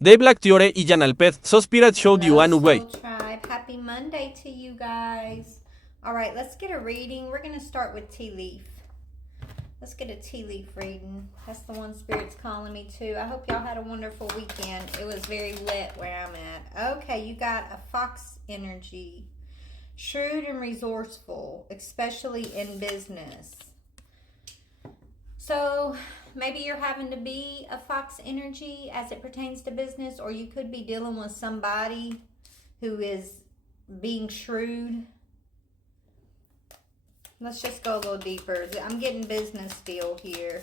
Dei Blacktiore y Janalpeth, so Spirit showed you a new way. Soul Tribe. Happy Monday to you guys. All right, let's get a reading. We're going to start with Tea Leaf. Let's get a tea leaf reading. That's the one Spirit's calling me to. I hope y'all had a wonderful weekend. It was very wet where I'm at. Okay, you got a fox energy. Shrewd and resourceful, especially in business. So maybe you're having to be a fox energy as it pertains to business, or you could be dealing with somebody who is being shrewd. Let's just go a little deeper. I'm getting business feel here.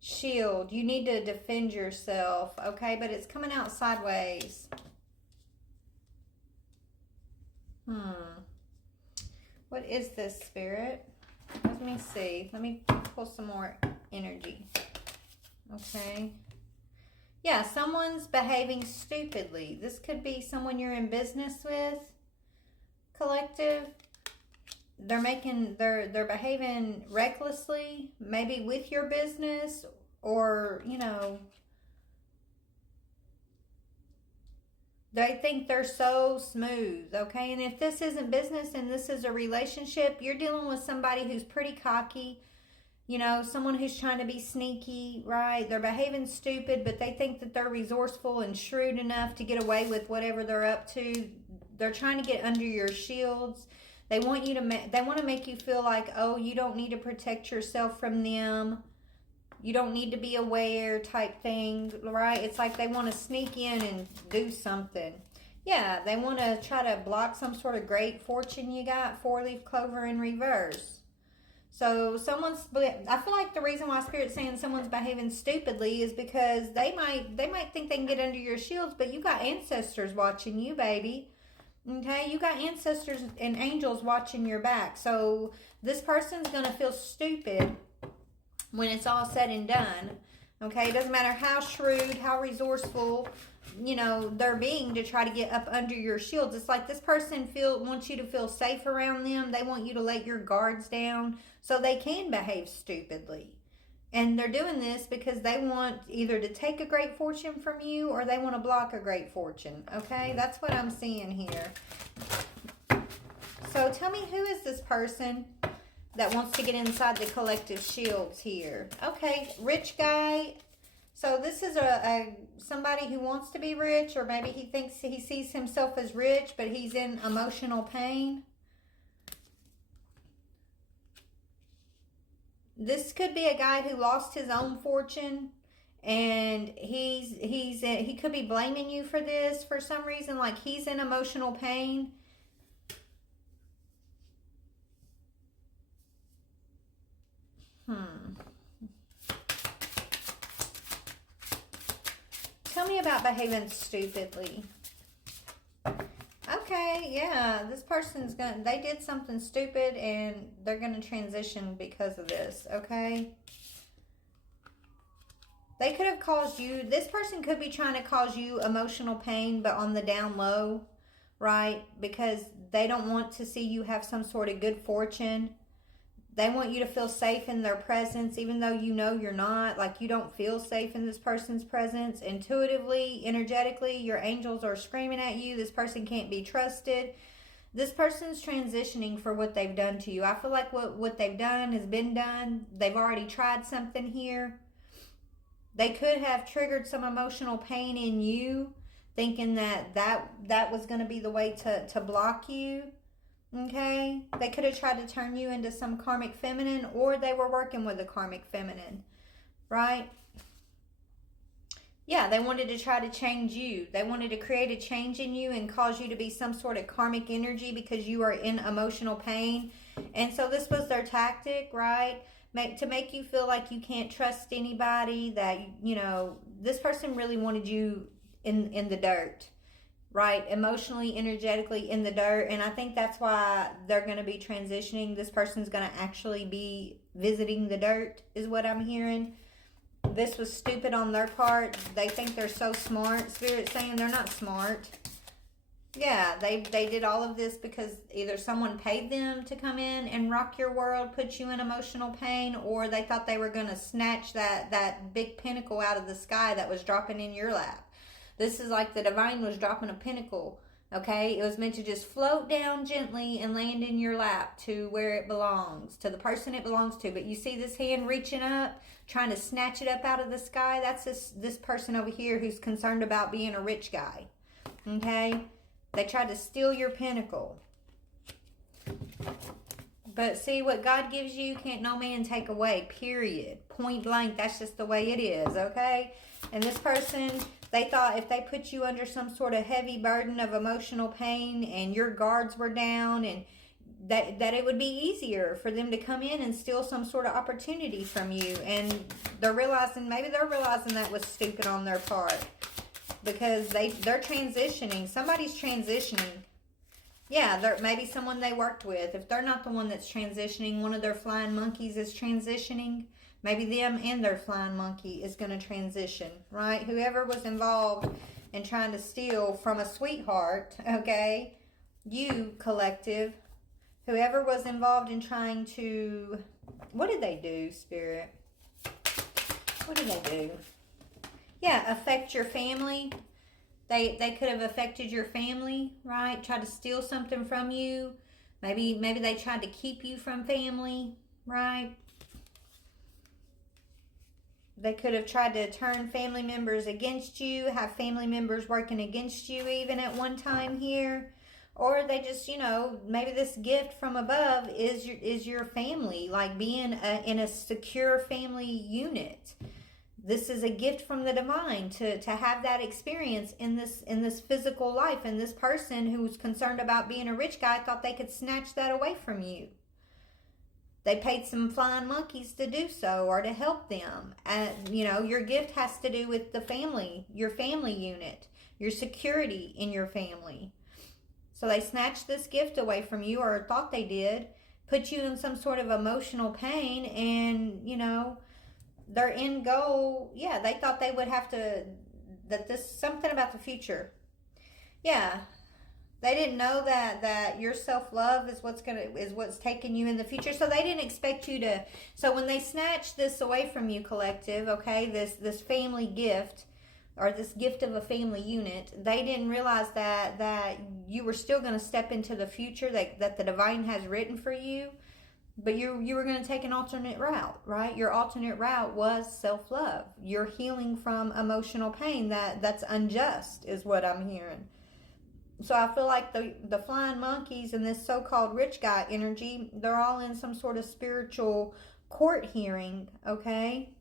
Shield. You need to defend yourself, okay? But it's coming out sideways. What is this, Spirit? Let me see. Let me pull some more energy. Okay. Yeah, someone's behaving stupidly. This could be someone you're in business with. Collective. They're behaving recklessly, maybe with your business, or, you know, they think they're so smooth, okay? And if this isn't business and this is a relationship, you're dealing with somebody who's pretty cocky, you know, someone who's trying to be sneaky, right? They're behaving stupid, but they think that they're resourceful and shrewd enough to get away with whatever they're up to. They're trying to get under your shields. They want you to they want to make you feel like, oh, you don't need to protect yourself from them. You don't need to be aware type thing, right? It's like they want to sneak in and do something. Yeah, they want to try to block some sort of great fortune you got. 4-leaf clover in reverse. So I feel like the reason why Spirit's saying someone's behaving stupidly is because they might think they can get under your shields, but you got ancestors watching you, baby. Okay, you got ancestors and angels watching your back. So this person's going to feel stupid when it's all said and done. Okay, it doesn't matter how shrewd, how resourceful, you know, they're being to try to get up under your shields. It's like this person wants you to feel safe around them. They want you to let your guards down so they can behave stupidly. And they're doing this because they want either to take a great fortune from you or they want to block a great fortune. Okay, that's what I'm seeing here. So tell me, who is this person that wants to get inside the collective shields here? Okay, rich guy. So this is somebody who wants to be rich, or maybe he thinks he sees himself as rich, but he's in emotional pain. This could be a guy who lost his own fortune, and he could be blaming you for this for some reason, like he's in emotional pain. Tell me about behaving stupidly. Okay, yeah, this person's they did something stupid and they're gonna transition because of this, okay? They could have caused you, this person could be trying to cause you emotional pain, but on the down low, right? Because they don't want to see you have some sort of good fortune. They want you to feel safe in their presence, even though you know you're not. Like, you don't feel safe in this person's presence. Intuitively, energetically, your angels are screaming at you. This person can't be trusted. This person's transitioning for what they've done to you. I feel like what they've done has been done. They've already tried something here. They could have triggered some emotional pain in you, thinking that was going to be the way to block you. Okay, they could have tried to turn you into some karmic feminine, or they were working with a karmic feminine, right? Yeah, they wanted to try to change you. They wanted to create a change in you and cause you to be some sort of karmic energy because you are in emotional pain. And so this was their tactic, right? To make you feel like you can't trust anybody, that, you know, this person really wanted you in the dirt. Right, emotionally, energetically in the dirt. And I think that's why they're going to be transitioning. This person's going to actually be visiting the dirt, is what I'm hearing. This was stupid on their part. They think they're so smart. Spirit's saying they're not smart. Yeah, they did all of this because either someone paid them to come in and rock your world, put you in emotional pain, or they thought they were going to snatch that big pinnacle out of the sky that was dropping in your lap. This is like the divine was dropping a pinnacle, okay? It was meant to just float down gently and land in your lap to where it belongs, to the person it belongs to. But you see this hand reaching up, trying to snatch it up out of the sky? That's this person over here who's concerned about being a rich guy, okay? They tried to steal your pinnacle. But see, what God gives you can't no man take away, period. Point blank, that's just the way it is, okay? And this person, they thought if they put you under some sort of heavy burden of emotional pain and your guards were down, and that it would be easier for them to come in and steal some sort of opportunity from you. And maybe they're realizing that was stupid on their part. Because they're transitioning. Somebody's transitioning. Yeah, maybe someone they worked with. If they're not the one that's transitioning, one of their flying monkeys is transitioning. Maybe them and their flying monkey is going to transition, right? Whoever was involved in trying to steal from a sweetheart, okay? You, collective. Whoever was involved in trying to... What did they do, Spirit? What did they do? Yeah, affect your family. They could have affected your family, right? Tried to steal something from you. Maybe they tried to keep you from family, right? They could have tried to turn family members against you, have family members working against you even at one time here. Or they just, maybe this gift from above is your family, like being in a secure family unit. This is a gift from the divine to have that experience in this physical life. And this person who was concerned about being a rich guy thought they could snatch that away from you. They paid some flying monkeys to do so or to help them. And, your gift has to do with the family, your family unit, your security in your family. So they snatched this gift away from you, or thought they did, put you in some sort of emotional pain, and, their end goal, yeah, they thought they would have to, something about the future. Yeah, they didn't know that your self-love is what's taking you in the future. So they didn't expect you to, so when they snatched this away from you, collective, okay, this family gift, or this gift of a family unit, they didn't realize that you were still going to step into the future that the divine has written for you. But you were going to take an alternate route, right? Your alternate route was self-love. You're healing from emotional pain that's unjust, is what I'm hearing. So I feel like the flying monkeys and this so-called rich guy energy, they're all in some sort of spiritual court hearing, okay?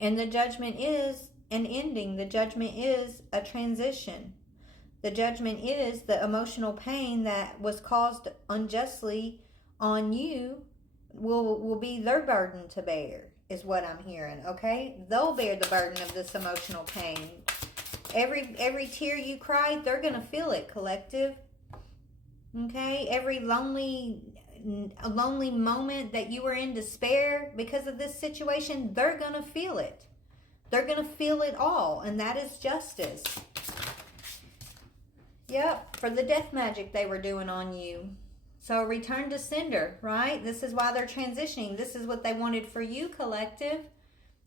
And the judgment is an ending. The judgment is a transition. The judgment is the emotional pain that was caused unjustly on you will be their burden to bear, is what I'm hearing, okay? They'll bear the burden of this emotional pain. Every tear you cried, they're going to feel it, collective. Okay? Every lonely moment that you were in despair because of this situation, they're going to feel it. They're going to feel it all, and that is justice. Yep, for the death magic they were doing on you. So return to sender, right? This is why they're transitioning. This is what they wanted for you, collective.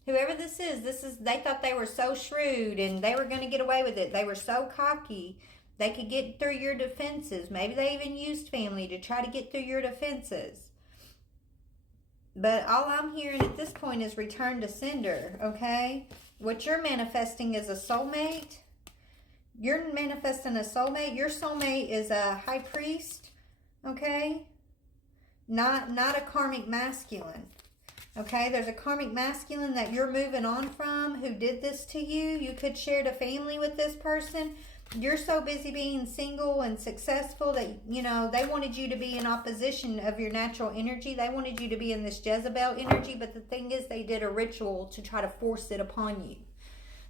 Whoever this is, they thought they were so shrewd and they were going to get away with it. They were so cocky. They could get through your defenses. Maybe they even used family to try to get through your defenses. But all I'm hearing at this point is return to sender, okay? What you're manifesting is a soulmate. You're manifesting a soulmate. Your soulmate is a high priest, okay? Not a karmic masculine. Okay, there's a karmic masculine that you're moving on from who did this to you. You could share a family with this person. You're so busy being single and successful that, they wanted you to be in opposition of your natural energy. They wanted you to be in this Jezebel energy, but the thing is they did a ritual to try to force it upon you.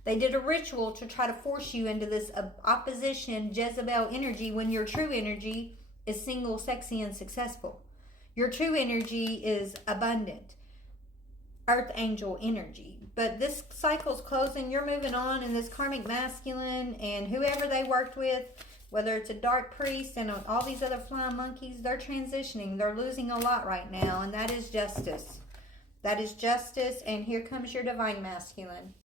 They did a ritual to try to force you into this opposition Jezebel energy when your true energy is single, sexy, and successful. Your true energy is abundant. Earth angel energy, But this cycle's closing. You're moving on, and this karmic masculine and whoever they worked with, whether it's a dark priest and all these other flying monkeys, they're transitioning. They're losing a lot right now, and that is justice. That is justice, and here comes your divine masculine.